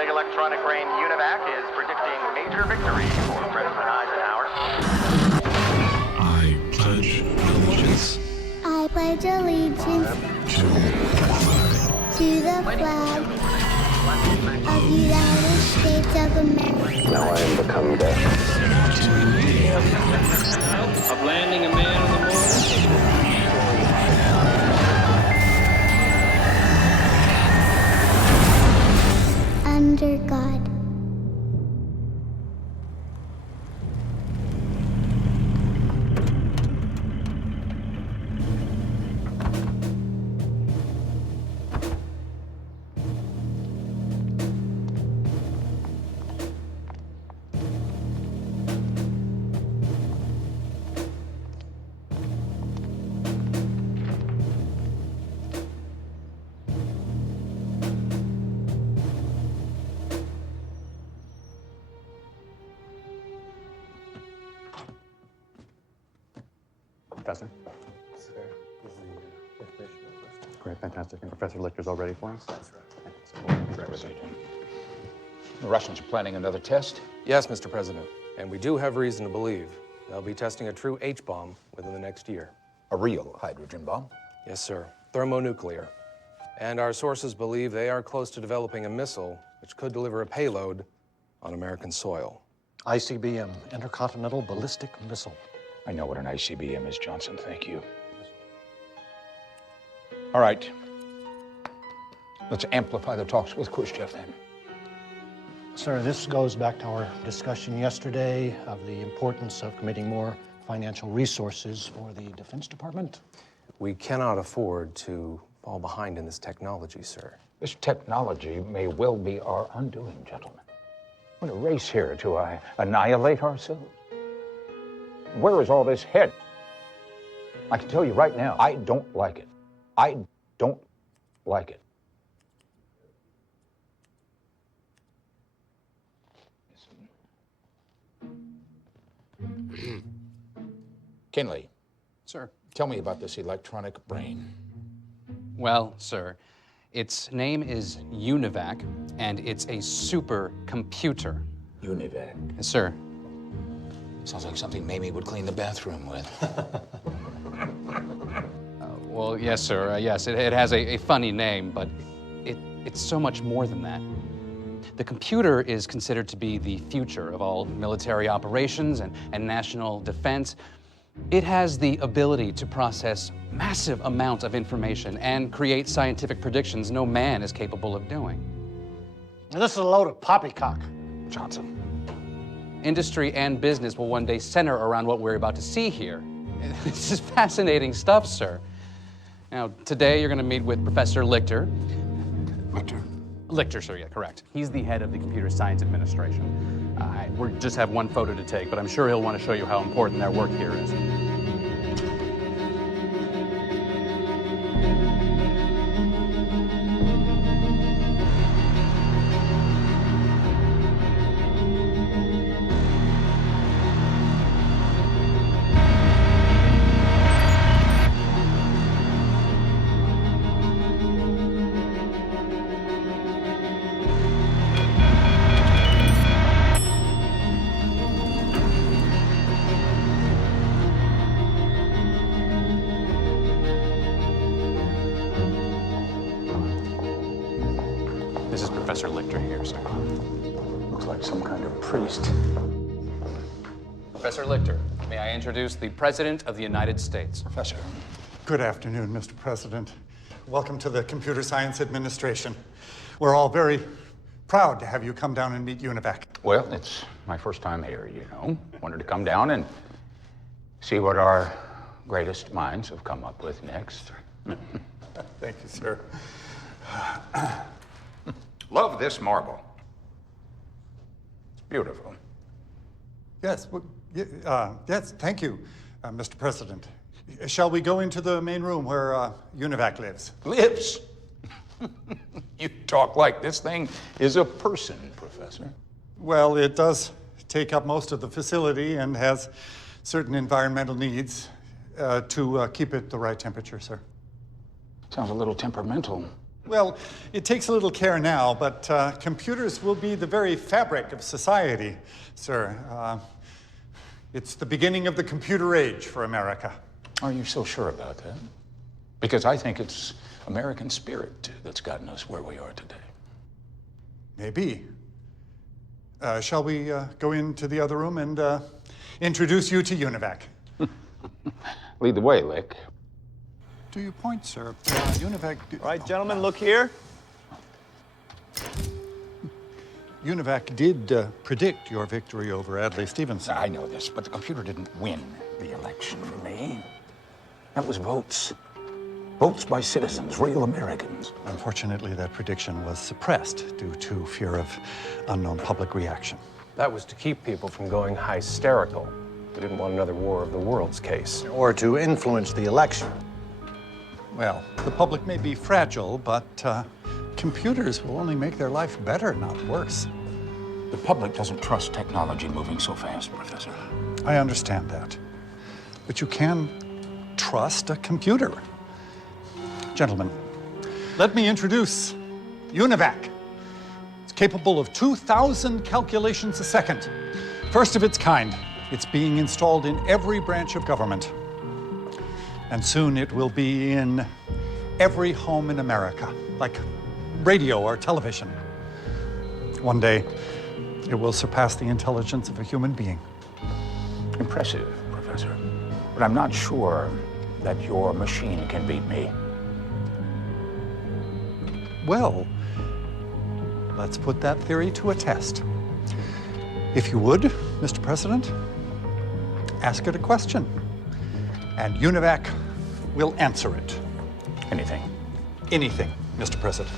big electronic brain UNIVAC is predicting major victory for President Eisenhower. I pledge allegiance I pledge allegiance to the flag of the United States of America. Now I am become death. Of landing a man on the moon. Under God. Professor? Sir, is the information requested? Great, fantastic. And Professor Lichter's all ready for us? That's right. The Russians are planning another test? Yes, Mr. President. And we do have reason to believe they'll be testing a true H-bomb within the next year. A real hydrogen bomb? Yes, sir. Thermonuclear. And our sources believe they are close to developing a missile which could deliver a payload on American soil. ICBM, Intercontinental Ballistic Missile. I know what an ICBM is, Johnson. Thank you. All right. Let's amplify the talks with Khrushchev then. Sir, this goes back to our discussion yesterday of the importance of committing more financial resources for the Defense Department. We cannot afford to fall behind in this technology, sir. This technology may well be our undoing, gentlemen. We're in a race here to annihilate ourselves. Where is all this headed? I can tell you right now, I don't like it. I don't like it. Kinley. Sir. Tell me about this electronic brain. Well, sir, its name is UNIVAC, and it's a supercomputer. UNIVAC. Yes, sir. Sounds like something Mamie would clean the bathroom with. Well, yes, sir. Yes, it has a funny name, but it's so much more than that. The computer is considered to be the future of all military operations and national defense. It has the ability to process massive amounts of information and create scientific predictions no man is capable of doing. And this is a load of poppycock. Johnson. Industry and business will one day center around what we're about to see here. This is fascinating stuff, sir. Now, today you're going to meet with Professor Lichter. Lichter? Lichter, sir, yeah, correct. He's the head of the Computer Science Administration. We just have one photo to take, but I'm sure he'll want to show you how important their work here is. This is Professor Lichter here, sir. Looks like some kind of priest. Professor Lichter, may I introduce the President of the United States? Professor. Good afternoon, Mr. President. Welcome to the Computer Science Administration. We're all very proud to have you come down and meet UNIVAC. Well, it's my first time here, you know. Wanted to come down and see what our greatest minds have come up with next. Thank you, sir. Love this marble. It's beautiful. Yes, yes, thank you, Mr. President. Shall we go into the main room where UNIVAC lives? Lives? You talk like this thing is a person, Professor. Well, it does take up most of the facility and has certain environmental needs to keep it the right temperature, sir. Sounds a little temperamental, Well, it takes a little care now, but computers will be the very fabric of society, sir. It's the beginning of the computer age for America. Are you so sure about that? Because I think it's American spirit that's gotten us where we are today. Maybe. Shall we go into the other room and introduce you to UNIVAC? Lead the way, Lick. To your point, sir, UNIVAC... All right, gentlemen, look here. UNIVAC did predict your victory over Adlai Stevenson. I know this, but the computer didn't win the election for me. That was votes. Votes by citizens, real Americans. Unfortunately, that prediction was suppressed due to fear of unknown public reaction. That was to keep people from going hysterical. We didn't want another War of the Worlds case. Or to influence the election. Well, the public may be fragile, but computers will only make their life better, not worse. The public doesn't trust technology moving so fast, Professor. I understand that. But you can trust a computer. Gentlemen, let me introduce UNIVAC. It's capable of 2,000 calculations a second. First of its kind. It's being installed in every branch of government. And soon it will be in every home in America, like radio or television. One day, it will surpass the intelligence of a human being. Impressive, Professor. But I'm not sure that your machine can beat me. Well, let's put that theory to a test. If you would, Mr. President, ask it a question, and UNIVAC will answer it. Anything. Anything, Mr. President.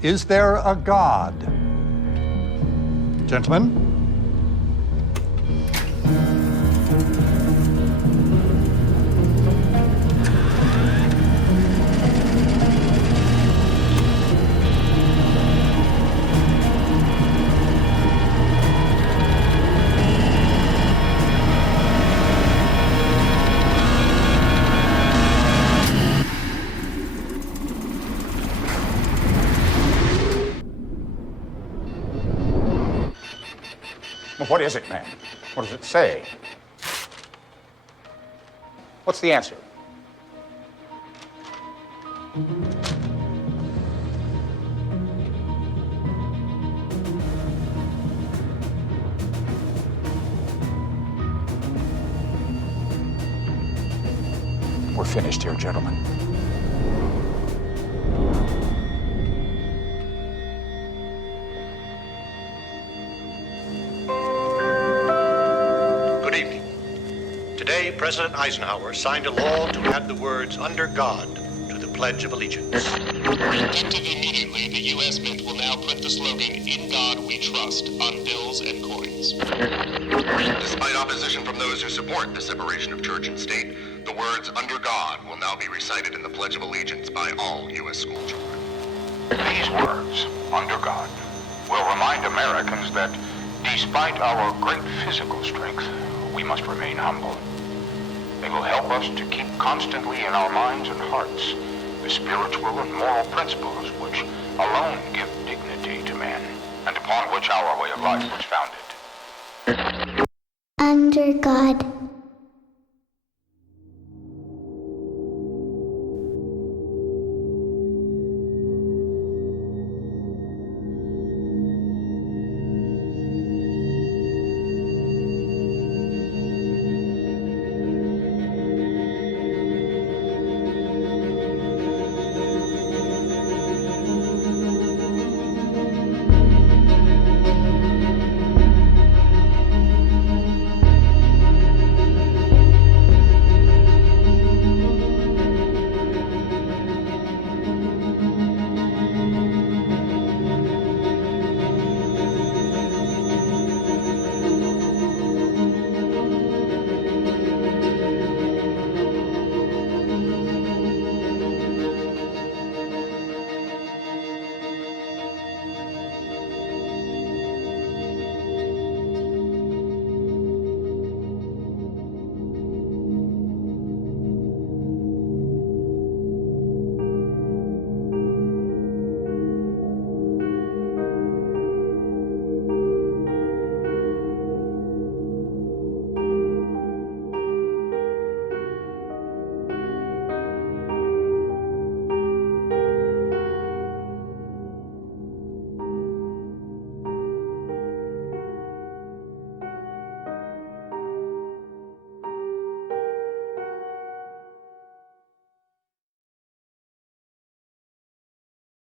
Is there a God? Gentlemen? Well, what is it, man? What does it say? What's the answer? We're finished here, gentlemen. Good evening. Today, President Eisenhower signed a law to add the words "under God" to the Pledge of Allegiance. Effective immediately, the U.S. Mint will now print the slogan, "In God We Trust," on bills and coins. Despite opposition from those who support the separation of church and state, the words "under God" will now be recited in the Pledge of Allegiance by all U.S. school children. These words, "under God," will remind Americans that despite our great physical strength, we must remain humble. They will help us to keep constantly in our minds and hearts the spiritual and moral principles which alone give dignity to man, and upon which our way of life was founded. Under God.